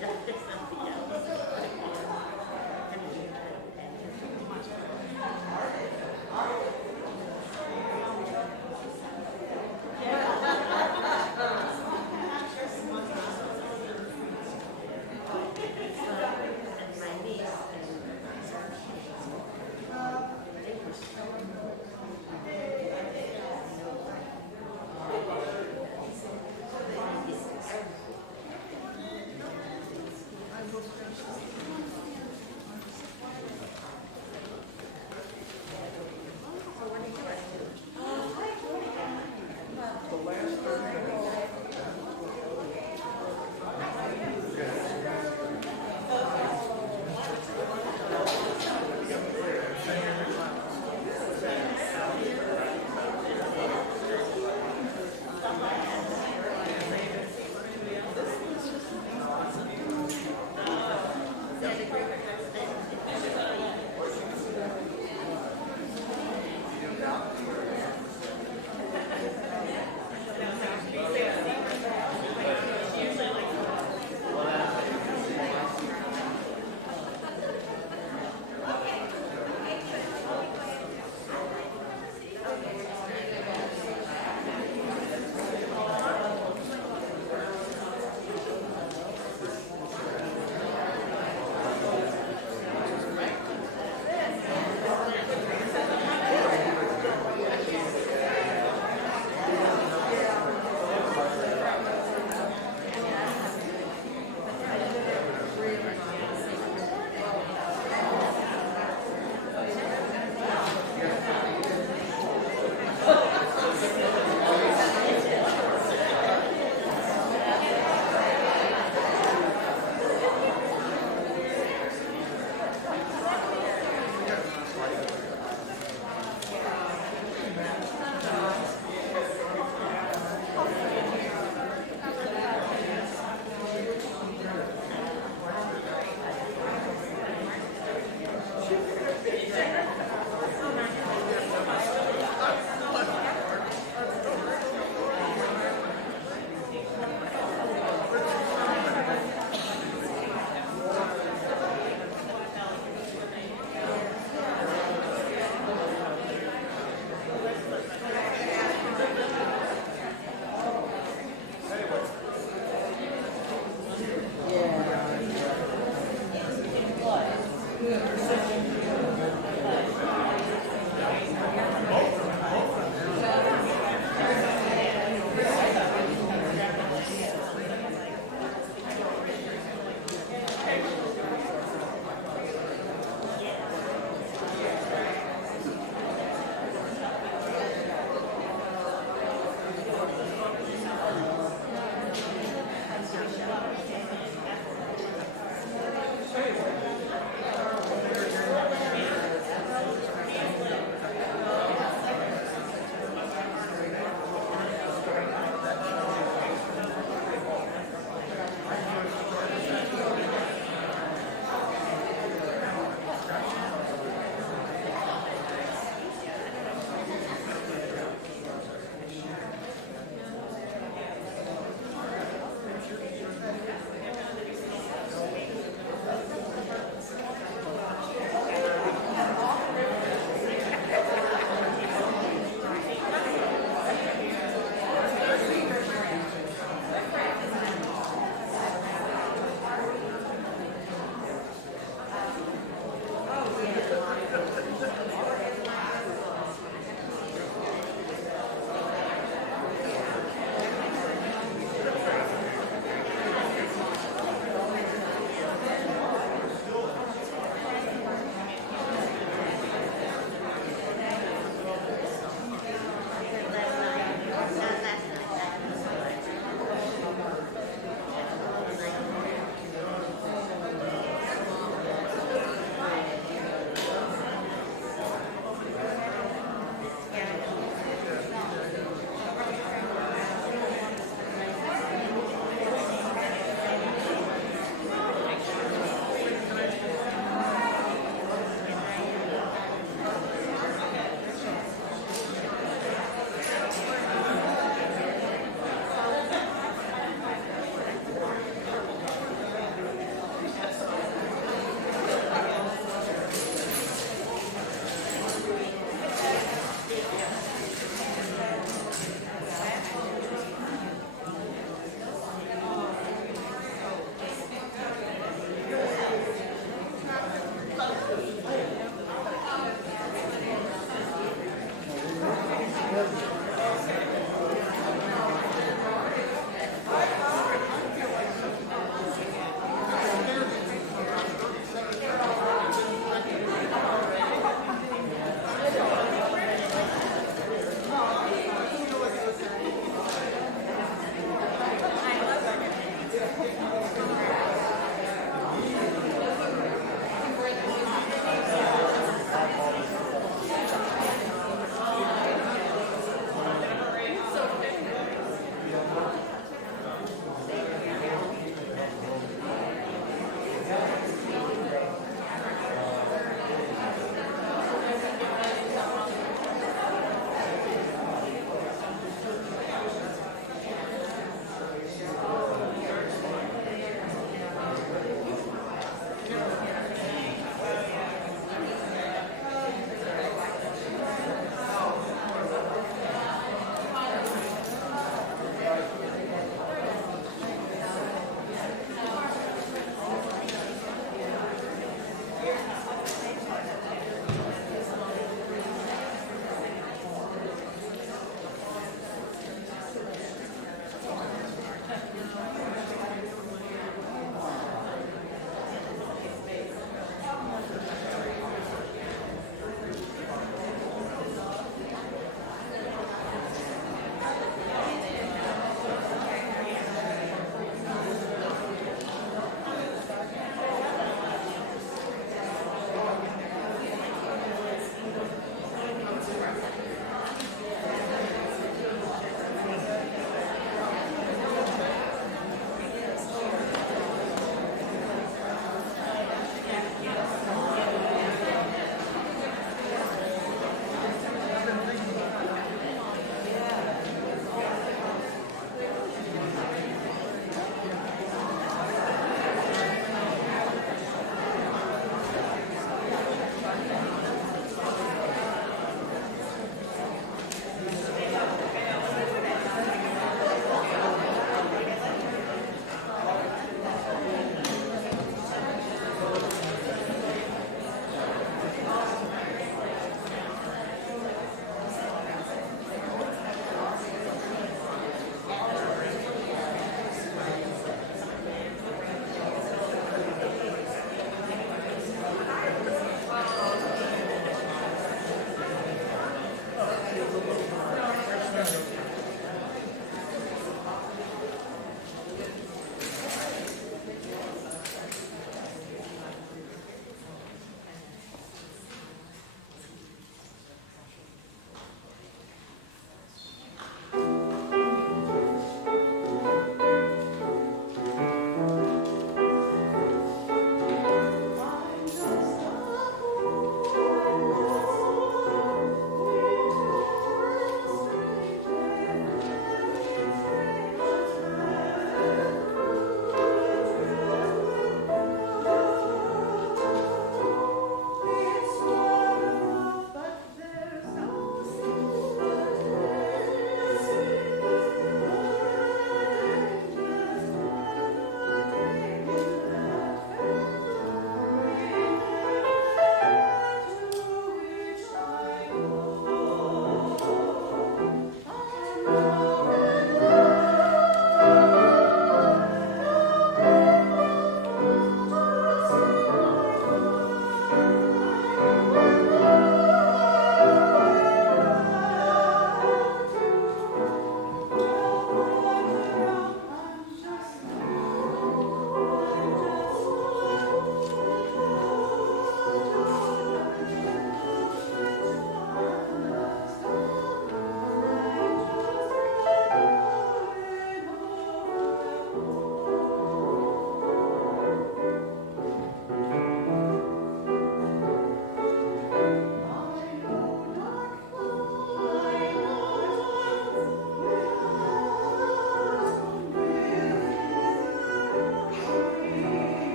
Hey.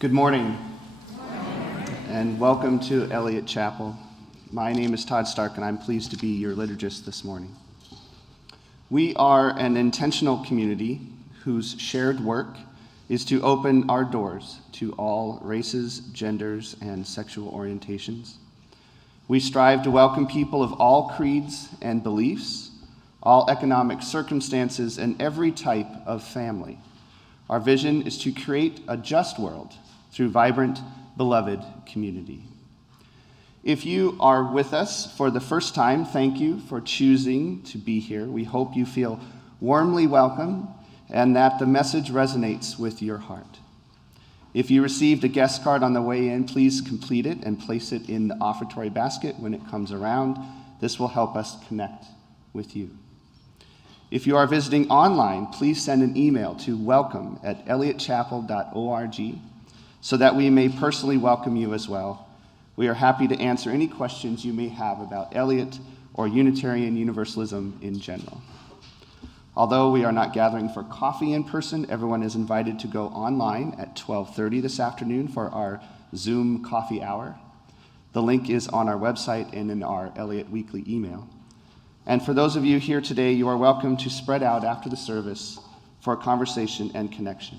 Good morning, and welcome to Eliot Chapel. My name is Todd Stark, and I'm pleased to be your liturgist this morning. We are an intentional community whose shared work is to open our doors to all races, genders, and sexual orientations. We strive to welcome people of all creeds and beliefs, all economic circumstances, and every type of family. Our vision is to create a just world through vibrant, beloved community. If you are with us for the first time, thank you for choosing to be here. We hope you feel warmly welcome and that the message resonates with your heart. If you received a guest card on the way in, please complete it and place it in the offertory basket when it comes around. This will help us connect with you. If you are visiting online, please send an email to welcome@eliotchapel.org so that we may personally welcome you as well. We are happy to answer any questions you may have about Eliot or Unitarian Universalism in general. Although we are not gathering for coffee in person, everyone is invited to go online at 12:30 this afternoon for our Zoom coffee hour. The link is on our website and in our Eliot Weekly email. And for those of you here today, you are welcome to spread out after the service for a conversation and connection.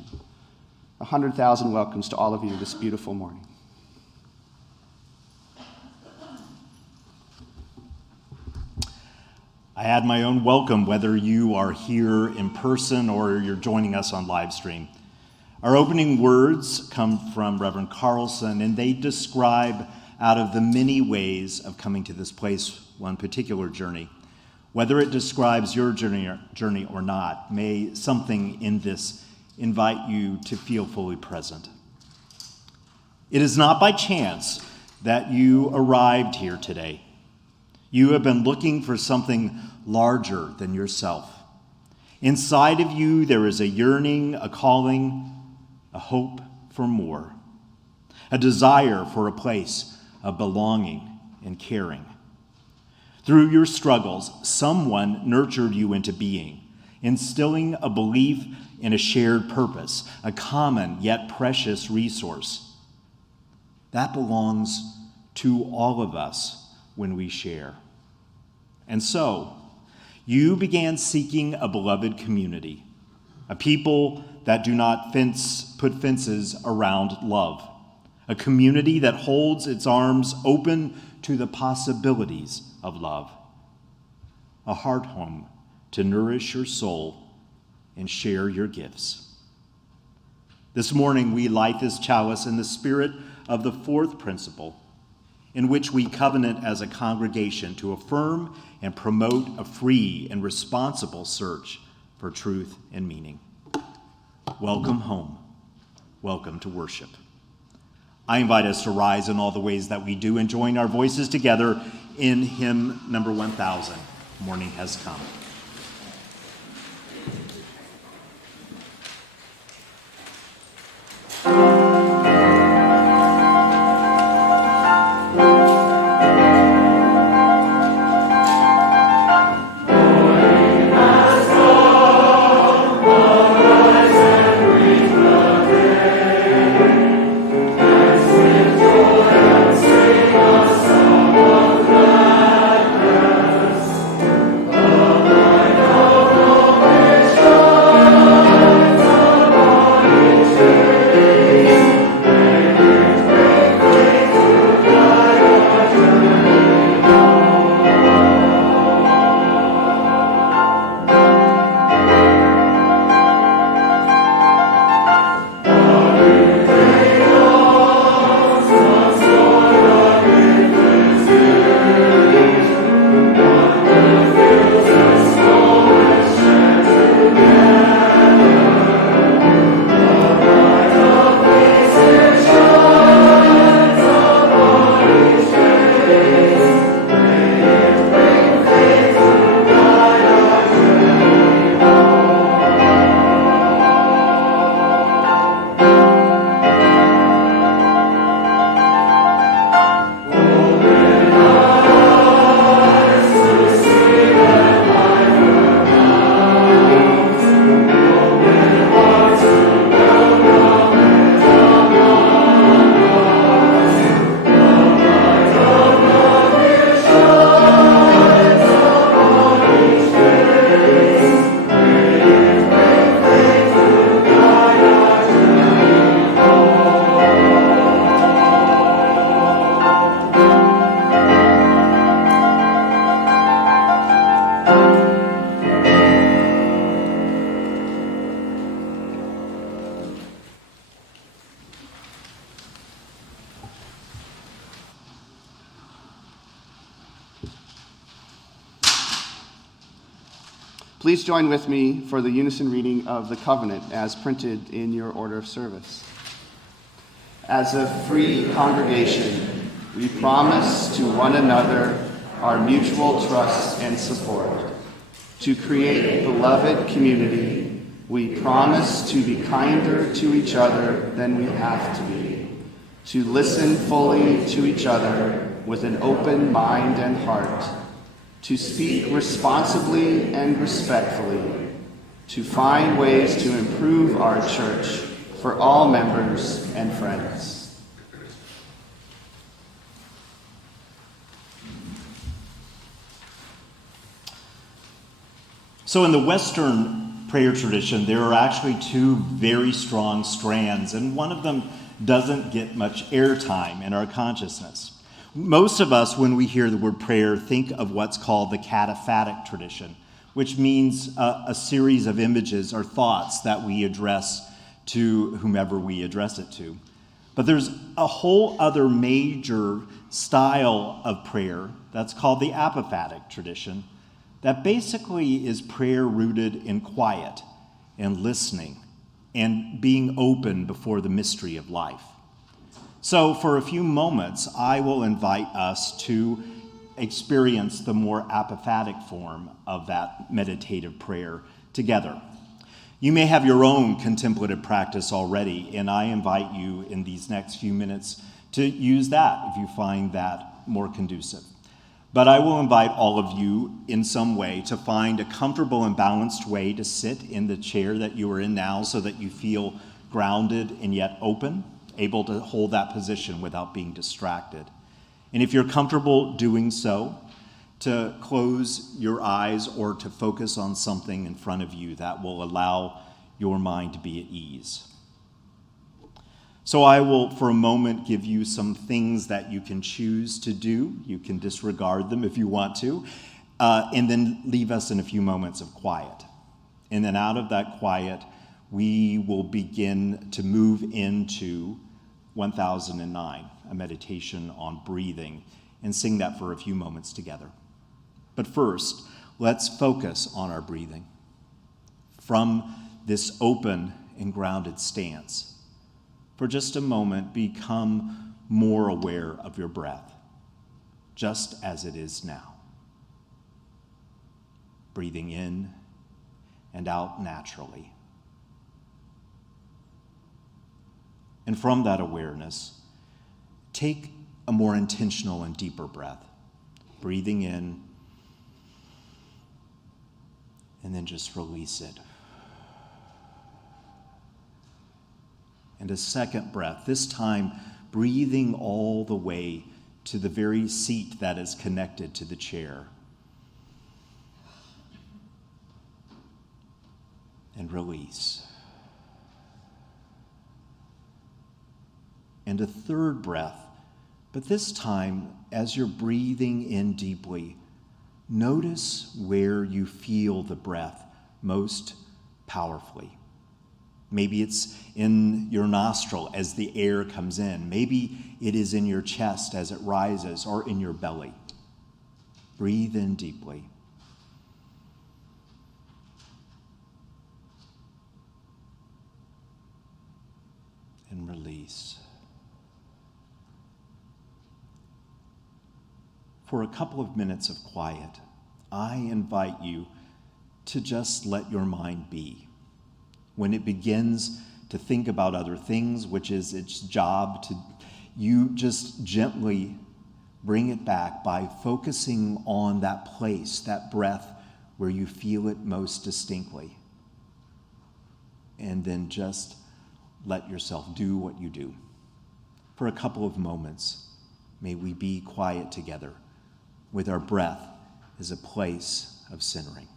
100,000 welcomes to all of you this beautiful morning. I add my own welcome, whether you are here in person or you're joining us on live stream. Our opening words come from Reverend Carlson, and they describe, out of the many ways of coming to this place, one particular journey. Whether it describes your journey or not, may something in this invite you to feel fully present. It is not by chance that you arrived here today. You have been looking for something larger than yourself. Inside of you, there is a yearning, a calling, a hope for more, a desire for a place of belonging and caring. Through your struggles, someone nurtured you into being, instilling a belief in a shared purpose, a common yet precious resource. That belongs to all of us when we share. And so, you began seeking a beloved community, a people that do not put fences around love, a community that holds its arms open to the possibilities of love, a heart home to nourish your soul and share your gifts. This morning, we light this chalice in the spirit of the fourth principle, in which we covenant as a congregation to affirm and promote a free and responsible search for truth and meaning. Welcome home. Welcome to worship. I invite us to rise in all the ways that we do and join our voices together in hymn number 1000, Morning Has Come. Oh, Please join with me for the unison reading of the covenant as printed in your order of service. As a free congregation, we promise to one another our mutual trust and support. To create beloved community, we promise to be kinder to each other than we have to be. To listen fully to each other with an open mind and heart. To speak responsibly and respectfully. To find ways to improve our church for all members and friends. So in the Western prayer tradition, there are actually two very strong strands, and one of them doesn't get much airtime in our consciousness. Most of us, when we hear the word prayer, think of what's called the cataphatic tradition, which means a series of images or thoughts that we address to whomever we address it to. But there's a whole other major style of prayer that's called the apophatic tradition that basically is prayer rooted in quiet and listening and being open before the mystery of life. So for a few moments, I will invite us to experience the more apophatic form of that meditative prayer together. You may have your own contemplative practice already, and I invite you in these next few minutes to use that if you find that more conducive. But I will invite all of you in some way to find a comfortable and balanced way to sit in the chair that you are in now so that you feel grounded and yet open, able to hold that position without being distracted. And if you're comfortable doing so, to close your eyes or to focus on something in front of you that will allow your mind to be at ease. So I will, for a moment, give you some things that you can choose to do. You can disregard them if you want to, and then leave us in a few moments of quiet. And then out of that quiet, we will begin to move into 1009, a meditation on breathing, and sing that for a few moments together. But first, let's focus on our breathing. From this open and grounded stance, for just a moment, become more aware of your breath, just as it is now. Breathing in and out naturally. And from that awareness, take a more intentional and deeper breath. Breathing in, and then just release it. And a second breath, this time breathing all the way to the very seat that is connected to the chair. And release. And a third breath, but this time, as you're breathing in deeply, notice where you feel the breath most powerfully. Maybe it's in your nostril as the air comes in. Maybe it is in your chest as it rises, or in your belly. Breathe in deeply. And release. For a couple of minutes of quiet, I invite you to just let your mind be. When it begins to think about other things, which is its job, you just gently bring it back by focusing on that place, that breath, where you feel it most distinctly. And then just let yourself do what you do. For a couple of moments, may we be quiet together with our breath as a place of centering.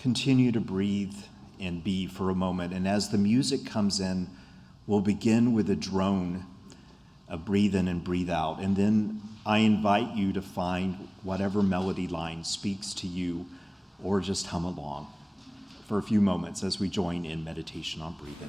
continue to breathe and be for a moment. And as the music comes in, we'll begin with a drone, a breathe in and breathe out. And then I invite you to find whatever melody line speaks to you, or just hum along for a few moments as we join in meditation on breathing.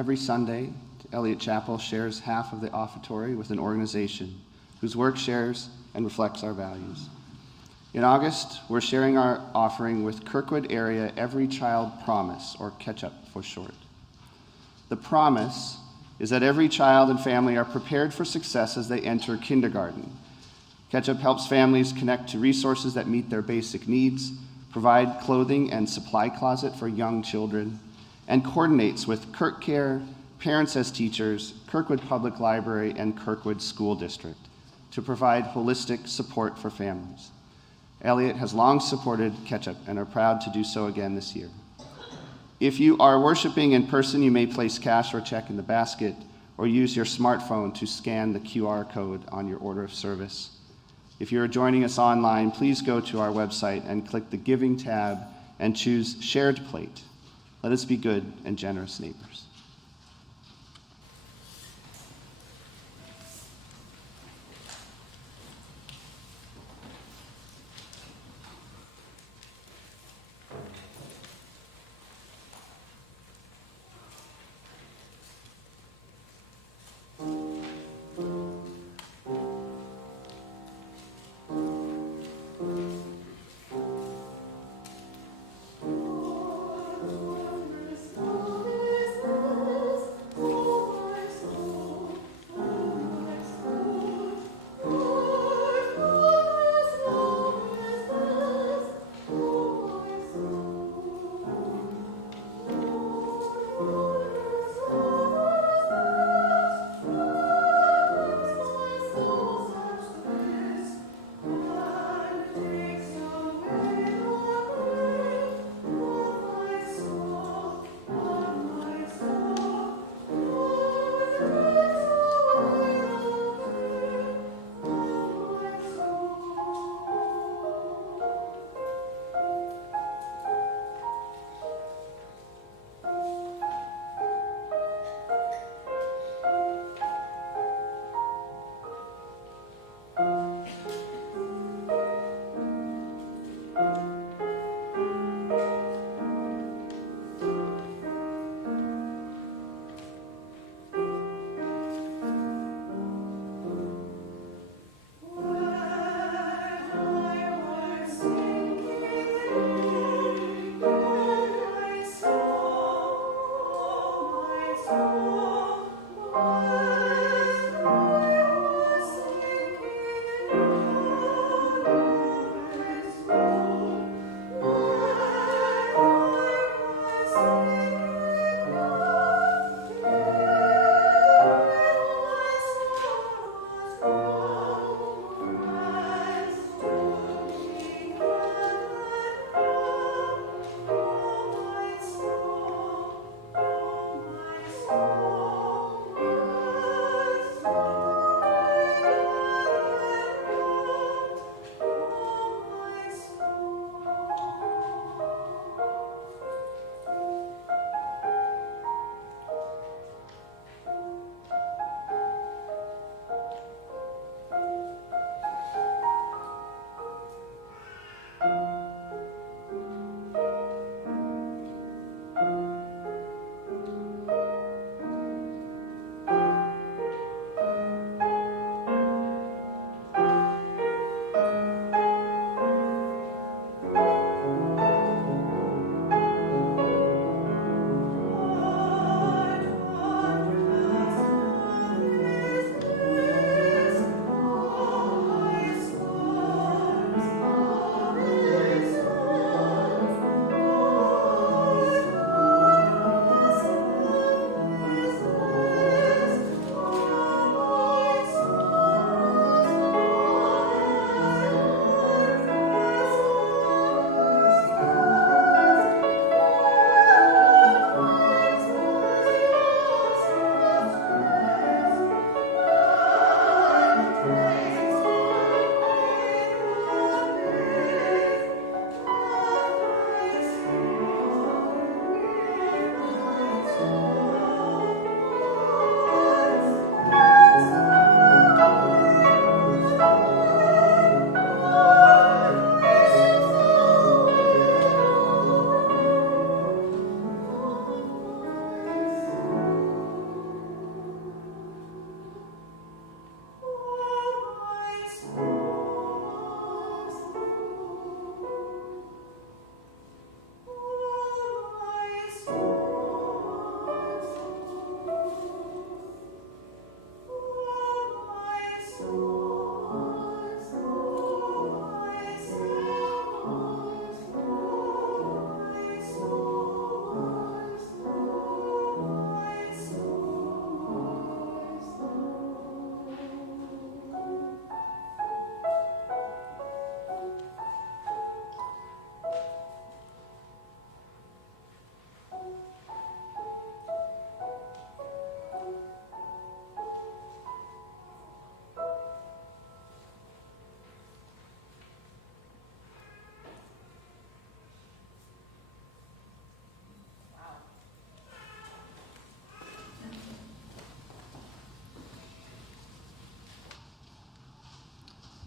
Every Sunday, Eliot Chapel shares half of the offertory with an organization whose work shares and reflects our values. In August, we're sharing our offering with Kirkwood Area Every Child Promise, or Ketchup for short. The promise is that every child and family are prepared for success as they enter kindergarten. Ketchup helps families connect to resources that meet their basic needs, provide clothing and supply closet for young children, and coordinates with Kirkcare, Parents as Teachers, Kirkwood Public Library, and Kirkwood School District to provide holistic support for families. Eliot has long supported Ketchup and are proud to do so again this year. If you are worshiping in person, you may place cash or check in the basket or use your smartphone to scan the QR code on your order of service. If you are joining us online, please go to our website and click the Giving tab and choose Shared Plate. Let us be good and generous neighbors. Wondrous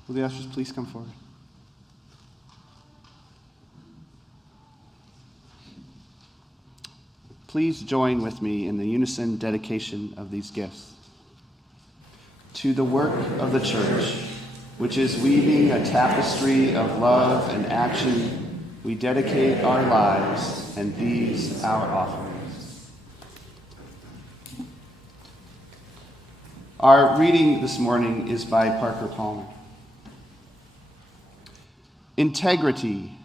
Will the ushers please come forward? Please join with me in the unison dedication of these gifts. To the work of the church, which is weaving a tapestry of love and action, we dedicate our lives and these our offerings. Our reading this morning is by Parker Palmer. Integrity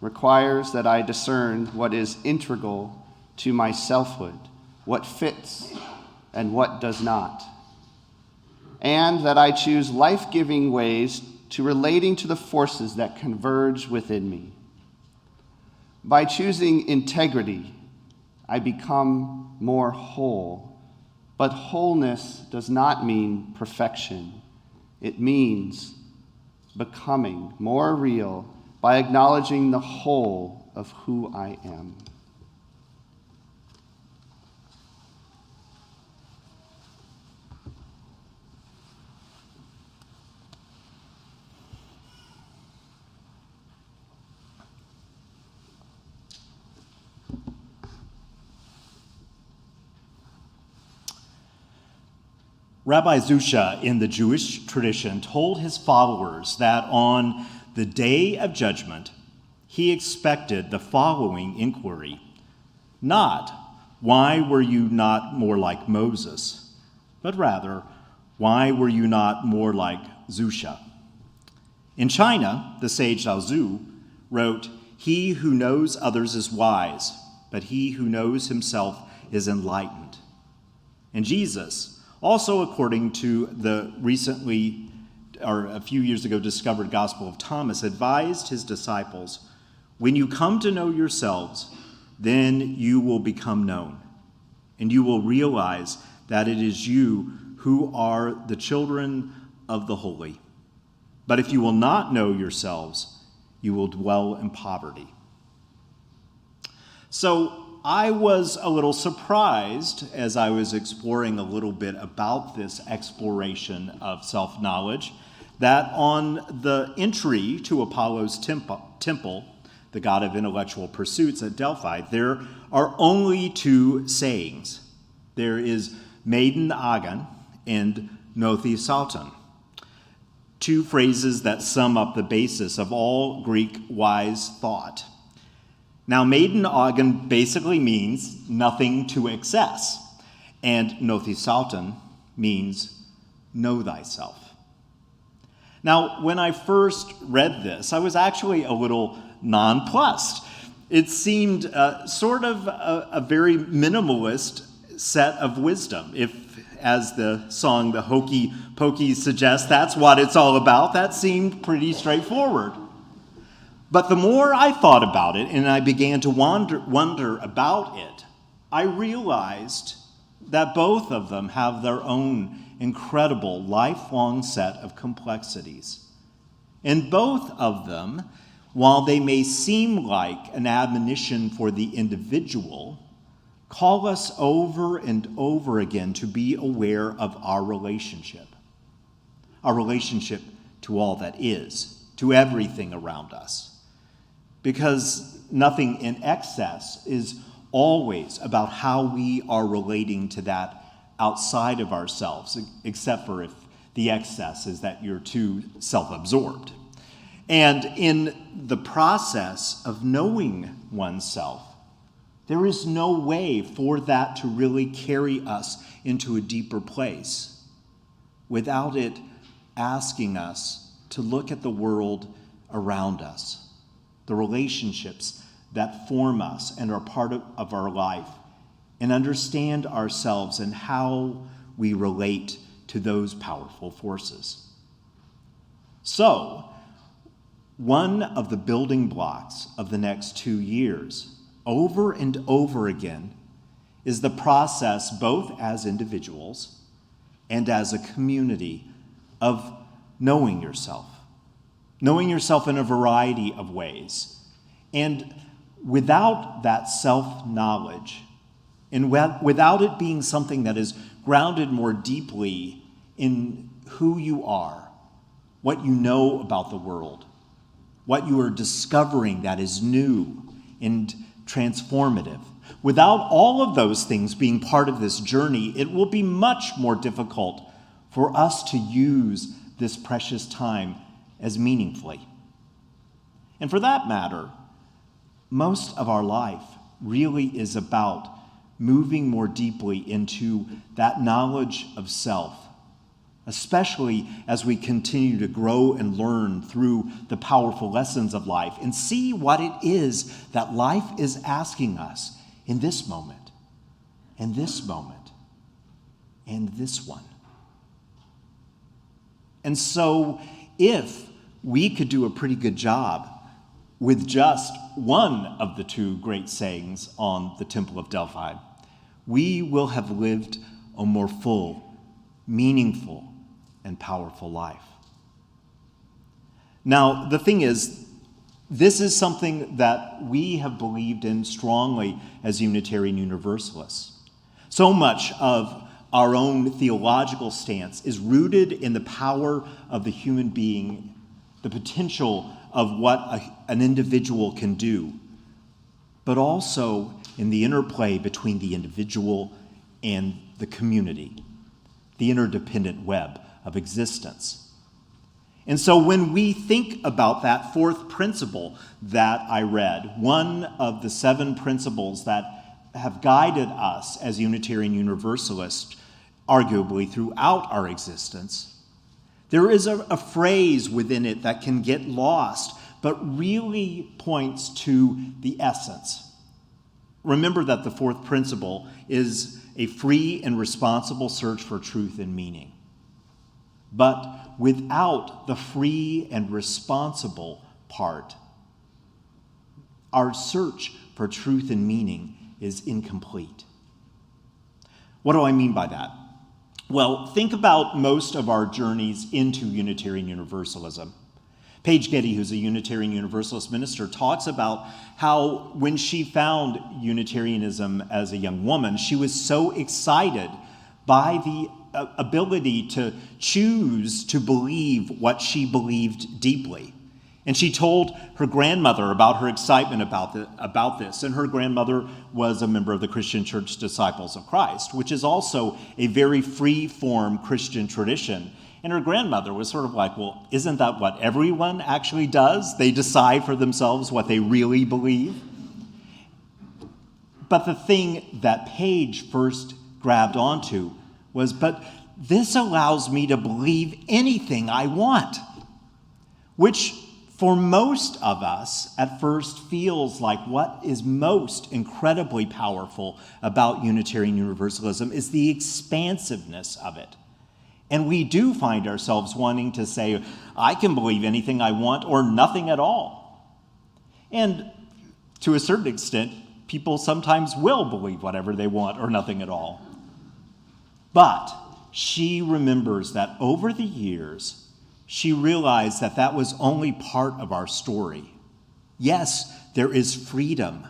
requires that I discern what is integral to my selfhood, what fits and what does not, and that I choose life-giving ways to relating to the forces that converge within me. By choosing integrity, I become more whole, but wholeness does not mean perfection. It means becoming more real by acknowledging the whole of who I am. Rabbi Zusha, in the Jewish tradition, told his followers that on the day of judgment, he expected the following inquiry: not, why were you not more like Moses, but rather, why were you not more like Zusha? In China, the sage Laozi wrote, "He who knows others is wise, but he who knows himself is enlightened." And Jesus, also according to the recently, or a few years ago, discovered Gospel of Thomas, advised his disciples, when you come to know yourselves, then you will become known, and you will realize that it is you who are the children of the holy. But if you will not know yourselves, you will dwell in poverty. So I was a little surprised as I was exploring a little bit about this exploration of self-knowledge that on the entry to Apollo's temple, the god of intellectual pursuits at Delphi, there are only two sayings. There is Maiden Agan and Gnothi Sauton, two phrases that sum up the basis of all Greek wise thought. Now, Maiden Agan basically means nothing to excess, and Gnothi Sauton means know thyself. Now, when I first read this, I was actually a little nonplussed. It seemed sort of a very minimalist set of wisdom. If, as the song The Hokey Pokey suggests, that's what it's all about, that seemed pretty straightforward. But the more I thought about it and I began to wonder about it, I realized that both of them have their own incredible lifelong set of complexities. And both of them, while they may seem like an admonition for the individual, call us over and over again to be aware of our relationship to all that is, to everything around us. Because nothing in excess is always about how we are relating to that outside of ourselves, except for if the excess is that you're too self-absorbed. And in the process of knowing oneself, there is no way for that to really carry us into a deeper place without it asking us to look at the world around us, the relationships that form us and are part of our life, and understand ourselves and how we relate to those powerful forces. So, one of the building blocks of the next 2 years, over and over again, is the process, both as individuals and as a community, of knowing yourself in a variety of ways. And without that self-knowledge, and without it being something that is grounded more deeply in who you are, what you know about the world, what you are discovering that is new and transformative. Without all of those things being part of this journey, it will be much more difficult for us to use this precious time as meaningfully. And for that matter, most of our life really is about moving more deeply into that knowledge of self, especially as we continue to grow and learn through the powerful lessons of life and see what it is that life is asking us in this moment, and this moment, and this one. And so, if we could do a pretty good job with just one of the two great sayings on the Temple of Delphi, we will have lived a more full, meaningful, and powerful life. Now, the thing is, this is something that we have believed in strongly as Unitarian Universalists. So much of our own theological stance is rooted in the power of the human being, the potential of what an individual can do, but also in the interplay between the individual and the community, the interdependent web of existence. And so when we think about that fourth principle that I read, one of the 7 principles that have guided us as Unitarian Universalists, arguably throughout our existence, there is a phrase within it that can get lost, but really points to the essence. Remember that the fourth principle is a free and responsible search for truth and meaning. But without the free and responsible part, our search for truth and meaning is incomplete. What do I mean by that? Well, think about most of our journeys into Unitarian Universalism. Paige Getty, who's a Unitarian Universalist minister, talks about how when she found Unitarianism as a young woman, she was so excited by the ability to choose to believe what she believed deeply. And she told her grandmother about her excitement about this. And her grandmother was a member of the Christian Church Disciples of Christ, which is also a very free-form Christian tradition. And her grandmother was sort of like, well, isn't that what everyone actually does? They decide for themselves what they really believe. But the thing that Paige first grabbed onto was, but this allows me to believe anything I want, which for most of us at first feels like what is most incredibly powerful about Unitarian Universalism is the expansiveness of it. And we do find ourselves wanting to say, I can believe anything I want or nothing at all. And to a certain extent, people sometimes will believe whatever they want or nothing at all. But she remembers that over the years, she realized that that was only part of our story. Yes, there is freedom,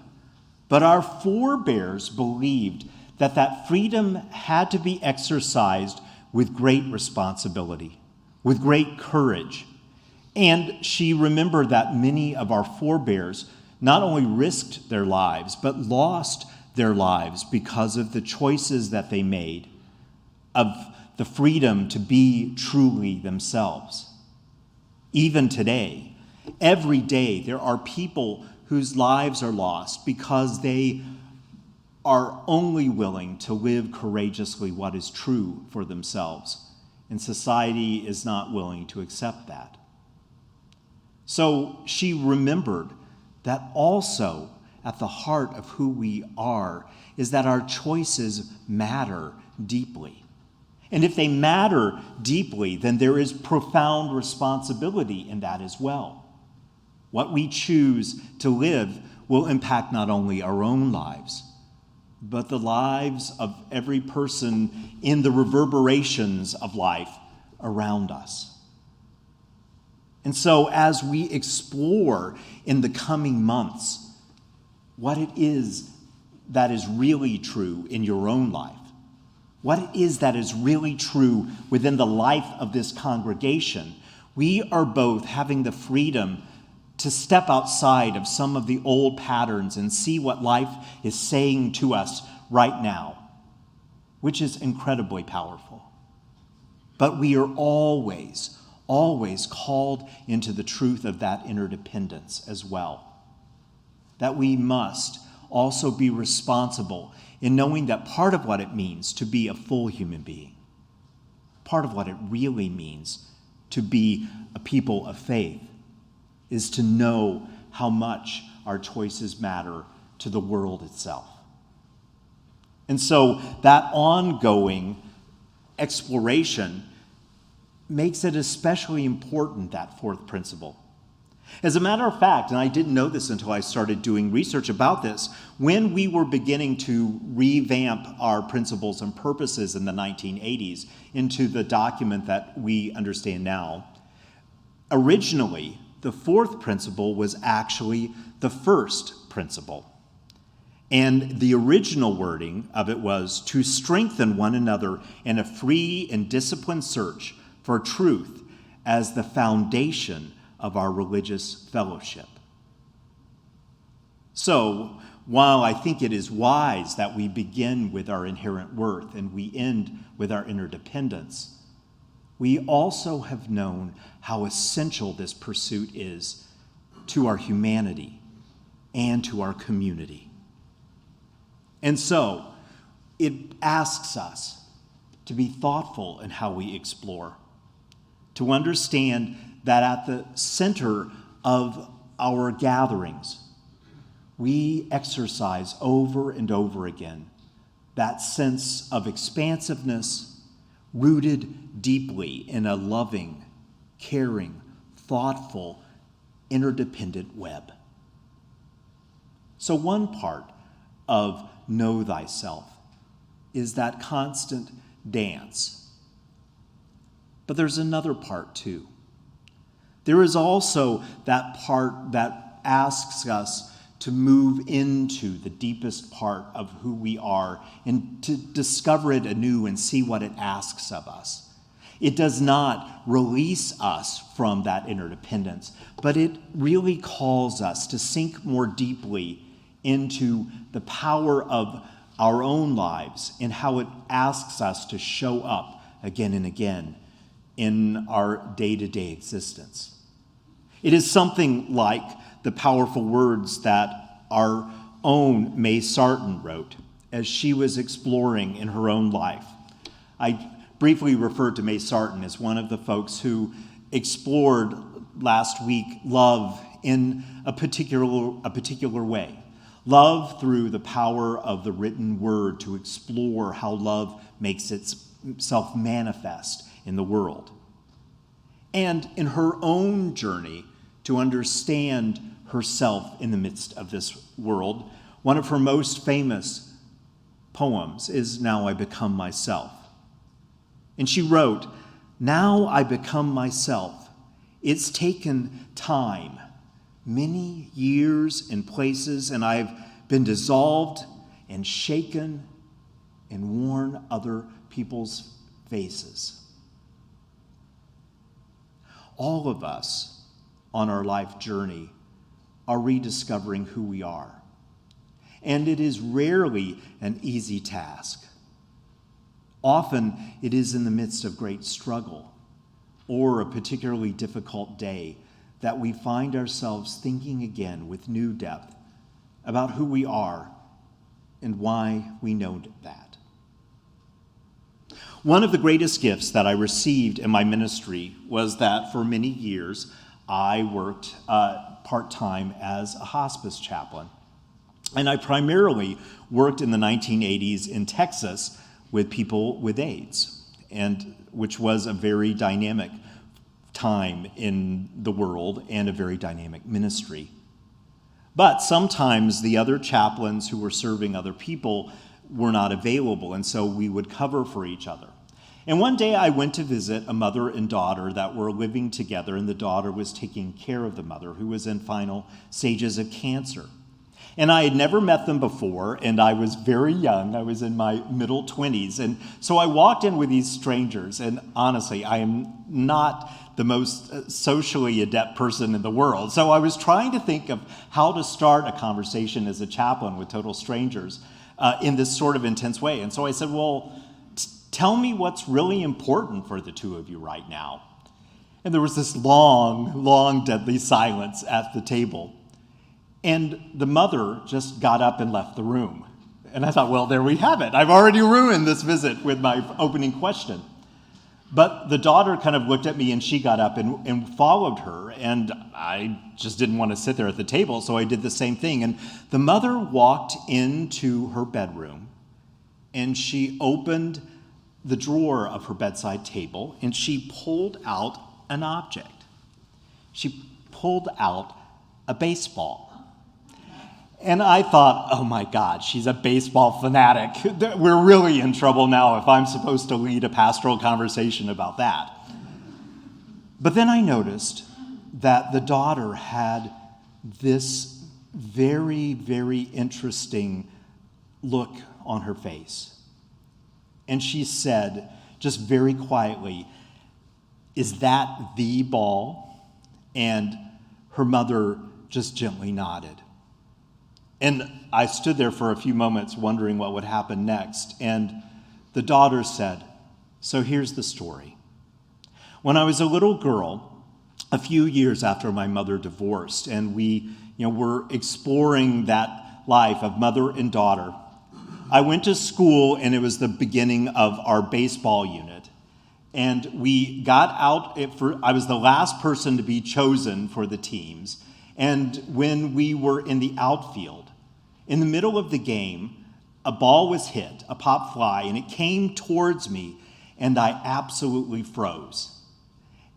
but our forebears believed that that freedom had to be exercised with great responsibility, with great courage. And she remembered that many of our forebears not only risked their lives, but lost their lives because of the choices that they made, of the freedom to be truly themselves. Even today, every day, there are people whose lives are lost because they are only willing to live courageously what is true for themselves, and society is not willing to accept that. So she remembered that also at the heart of who we are is that our choices matter deeply. And if they matter deeply, then there is profound responsibility in that as well. What we choose to live will impact not only our own lives, but the lives of every person in the reverberations of life around us. And so as we explore in the coming months what it is that is really true in your own life, what it is that is really true within the life of this congregation, we are both having the freedom to step outside of some of the old patterns and see what life is saying to us right now, which is incredibly powerful. But we are always called into the truth of that interdependence as well. That we must also be responsible in knowing that part of what it means to be a full human being, part of what it really means to be a people of faith, is to know how much our choices matter to the world itself. And so that ongoing exploration makes it especially important, that fourth principle. As a matter of fact, and I didn't know this until I started doing research about this, when we were beginning to revamp our principles and purposes in the 1980s into the document that we understand now, originally, the fourth principle was actually the first principle. And the original wording of it was to strengthen one another in a free and disciplined search for truth as the foundation of our religious fellowship. So, while I think it is wise that we begin with our inherent worth and we end with our interdependence, we also have known how essential this pursuit is to our humanity and to our community. And so, it asks us to be thoughtful in how we explore, to understand that at the center of our gatherings, we exercise over and over again that sense of expansiveness rooted deeply in a loving, caring, thoughtful, interdependent web. So one part of Know Thyself is that constant dance. But there's another part too. There is also that part that asks us to move into the deepest part of who we are and to discover it anew and see what it asks of us. It does not release us from that interdependence, but it really calls us to sink more deeply into the power of our own lives and how it asks us to show up again and again in our day-to-day existence. It is something like the powerful words that our own Sauton wrote as she was exploring in her own life. I briefly referred to Sauton as one of the folks who explored last week love in a particular way. Love through the power of the written word to explore how love makes itself manifest in the world. And in her own journey to understand herself in the midst of this world, one of her most famous poems is Now I Become Myself. And she wrote, "Now I become myself. It's taken time, many years and places, and I've been dissolved and shaken and worn other people's faces." All of us on our life journey are rediscovering who we are. And it is rarely an easy task. Often it is in the midst of great struggle or a particularly difficult day that we find ourselves thinking again with new depth about who we are and why we know that. One of the greatest gifts that I received in my ministry was that for many years I worked part-time as a hospice chaplain. And I primarily worked in the 1980s in Texas with people with AIDS, and which was a very dynamic time in the world and a very dynamic ministry. But sometimes the other chaplains who were serving other people were not available, and so we would cover for each other. And one day I went to visit a mother and daughter that were living together, and the daughter was taking care of the mother, who was in final stages of cancer. And I had never met them before, and I was very young. I was in my middle 20s. And so I walked in with these strangers, and honestly, I am not the most socially adept person in the world. So I was trying to think of how to start a conversation as a chaplain with total strangers in this sort of intense way. And so I said, well, tell me what's really important for the two of you right now. And there was this long, long, deadly silence at the table. And the mother just got up and left the room. And I thought, well, there we have it. I've already ruined this visit with my opening question. But the daughter kind of looked at me and she got up and followed her. And I just didn't want to sit there at the table, so I did the same thing. And the mother walked into her bedroom and she opened the drawer of her bedside table and she pulled out an object. She pulled out a baseball. And I thought, oh my God, she's a baseball fanatic. We're really in trouble now if I'm supposed to lead a pastoral conversation about that. But then I noticed that the daughter had this very, very interesting look on her face. And she said, just very quietly, "Is that the ball?" And her mother just gently nodded. And I stood there for a few moments wondering what would happen next. And the daughter said, "So here's the story. When I was a little girl, a few years after my mother divorced, and we were exploring that life of mother and daughter, I went to school and it was the beginning of our baseball unit. And we got out, I was the last person to be chosen for the teams. And when we were in the outfield, in the middle of the game, a ball was hit, a pop fly, and it came towards me, and I absolutely froze.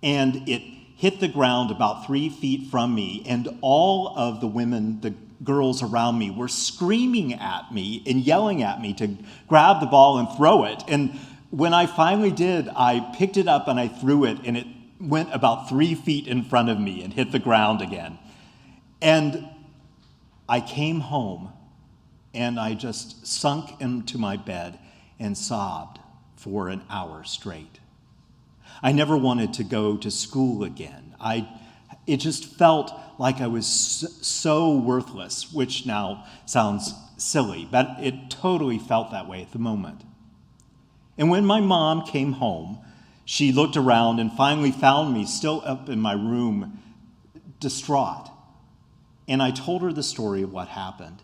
And it hit the ground about 3 feet from me, and all of the women, the girls around me, were screaming at me and yelling at me to grab the ball and throw it. And when I finally did, I picked it up and I threw it, and it went about 3 feet in front of me and hit the ground again. And I came home, and I just sunk into my bed and sobbed for an hour straight. I never wanted to go to school again. It just felt like I was so worthless, which now sounds silly, but it totally felt that way at the moment. And when my mom came home, she looked around and finally found me still up in my room, distraught. And I told her the story of what happened.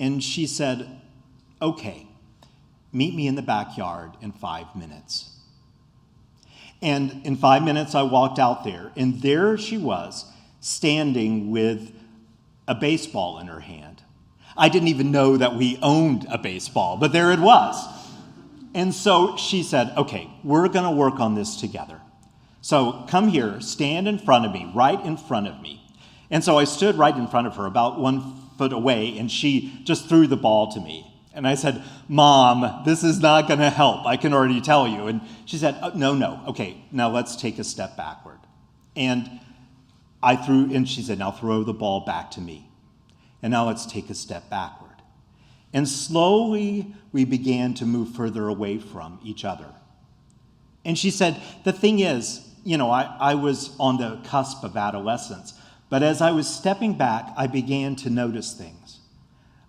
And she said, "Okay, meet me in the backyard in 5 minutes." And in 5 minutes, I walked out there, and there she was, standing with a baseball in her hand. I didn't even know that we owned a baseball, but there it was. And so she said, "Okay, we're going to work on this together. So come here, stand in front of me, right in front of me." And so I stood right in front of her, about 1 foot away, and she just threw the ball to me. And I said, "Mom, this is not going to help. I can already tell you." And she said, No. Okay, now let's take a step backward." And she said, "Now throw the ball back to me. And now let's take a step backward." And slowly we began to move further away from each other. And she said, "The thing is, I was on the cusp of adolescence, but as I was stepping back, I began to notice things.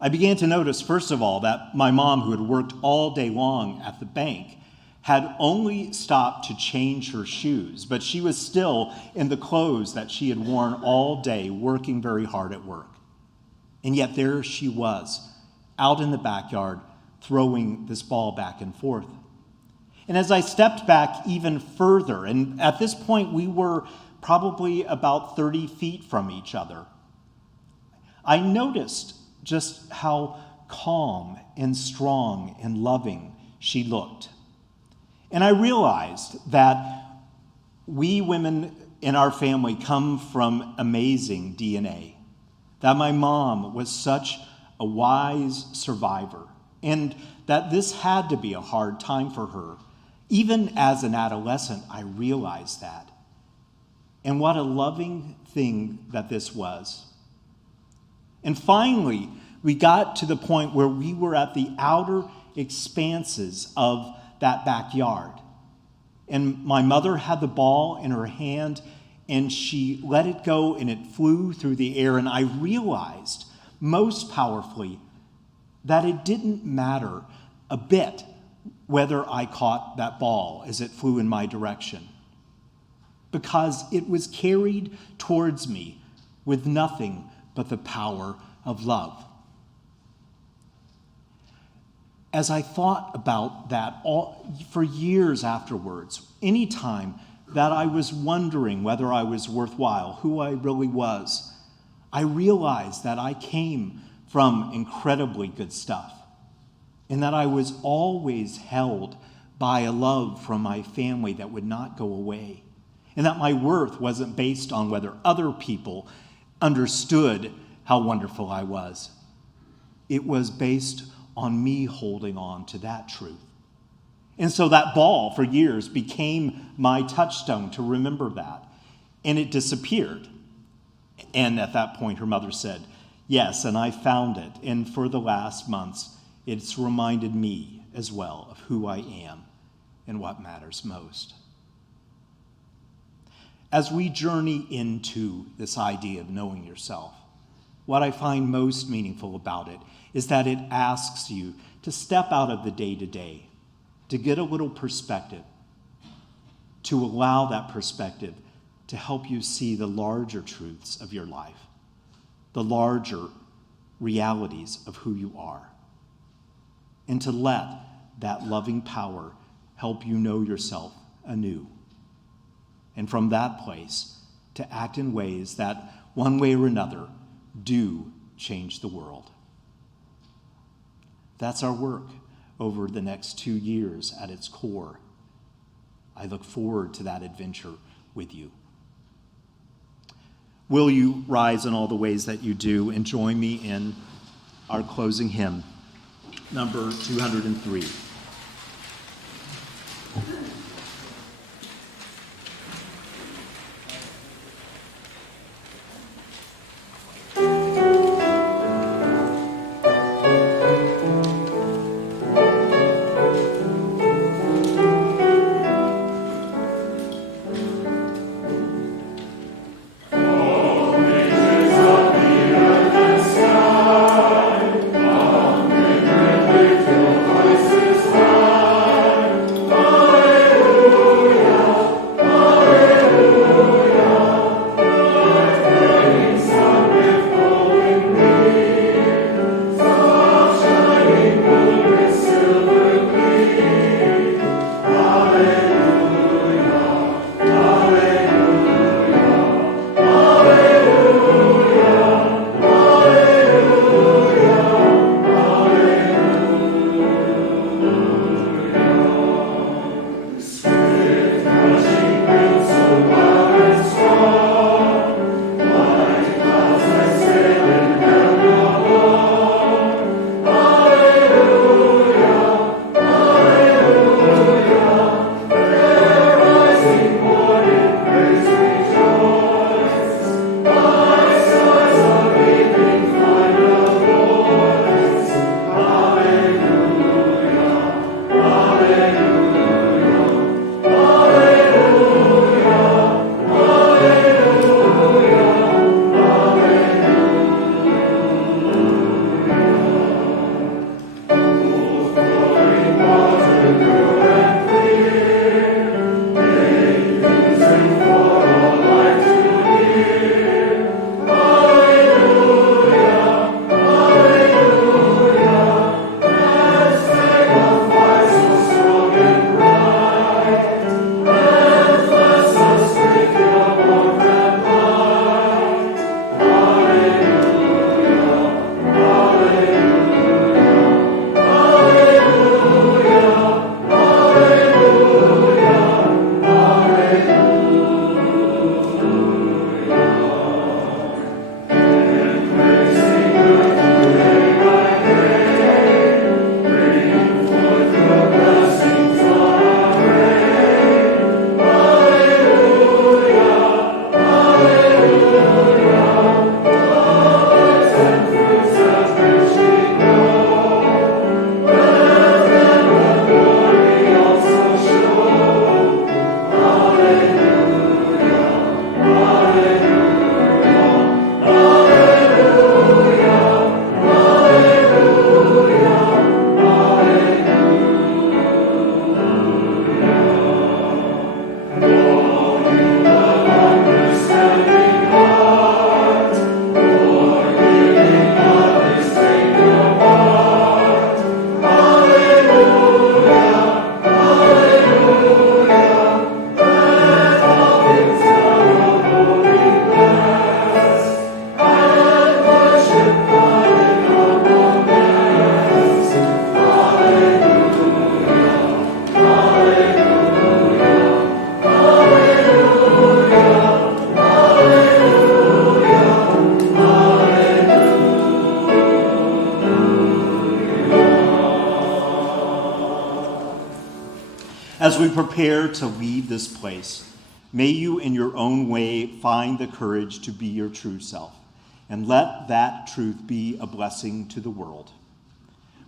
I began to notice, first of all, that my mom, who had worked all day long at the bank, had only stopped to change her shoes, but she was still in the clothes that she had worn all day, working very hard at work. And yet there she was, out in the backyard, throwing this ball back and forth. And as I stepped back even further, and at this point we were probably about 30 feet from each other, I noticed just how calm and strong and loving she looked. And I realized that we women in our family come from amazing DNA, that my mom was such a wise survivor, and that this had to be a hard time for her. Even as an adolescent, I realized that. And what a loving thing that this was. And finally, we got to the point where we were at the outer expanses of that backyard. And my mother had the ball in her hand, and she let it go, and it flew through the air. And I realized most powerfully that it didn't matter a bit whether I caught that ball as it flew in my direction, because it was carried towards me with nothing but the power of love. As I thought about that for years afterwards, any time that I was wondering whether I was worthwhile, who I really was, I realized that I came from incredibly good stuff, and that I was always held by a love from my family that would not go away, and that my worth wasn't based on whether other people understood how wonderful I was. It was based on me holding on to that truth. And so that ball for years became my touchstone to remember that, and it disappeared. And at that point, her mother said, "Yes, and I found it. And for the last months, it's reminded me as well of who I am and what matters most." As we journey into this idea of knowing yourself, what I find most meaningful about it is that it asks you to step out of the day-to-day, to get a little perspective, to allow that perspective to help you see the larger truths of your life, the larger realities of who you are, and to let that loving power help you know yourself anew. And from that place, to act in ways that, one way or another, do change the world. That's our work over the next 2 years at its core. I look forward to that adventure with you. Will you rise in all the ways that you do and join me in our closing hymn, number 203. Voices as we prepare to leave this place, may you in your own way find the courage to be your true self, and let that truth be a blessing to the world.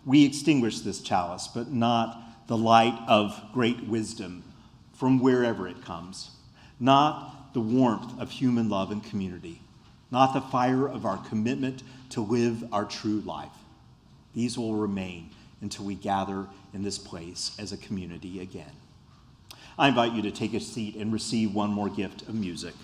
We extinguish this chalice, but not the light of great wisdom from wherever it comes, not the warmth of human love and community, not the fire of our commitment to live our true life. These will remain until we gather in this place as a community again. I invite you to take a seat and receive one more gift of music.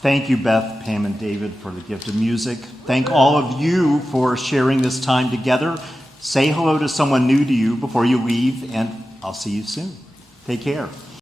Thank you, Beth, Pam, and David, for the gift of music. Thank all of you for sharing this time together. Say hello to someone new to you before you leave, and I'll see you soon. Take care.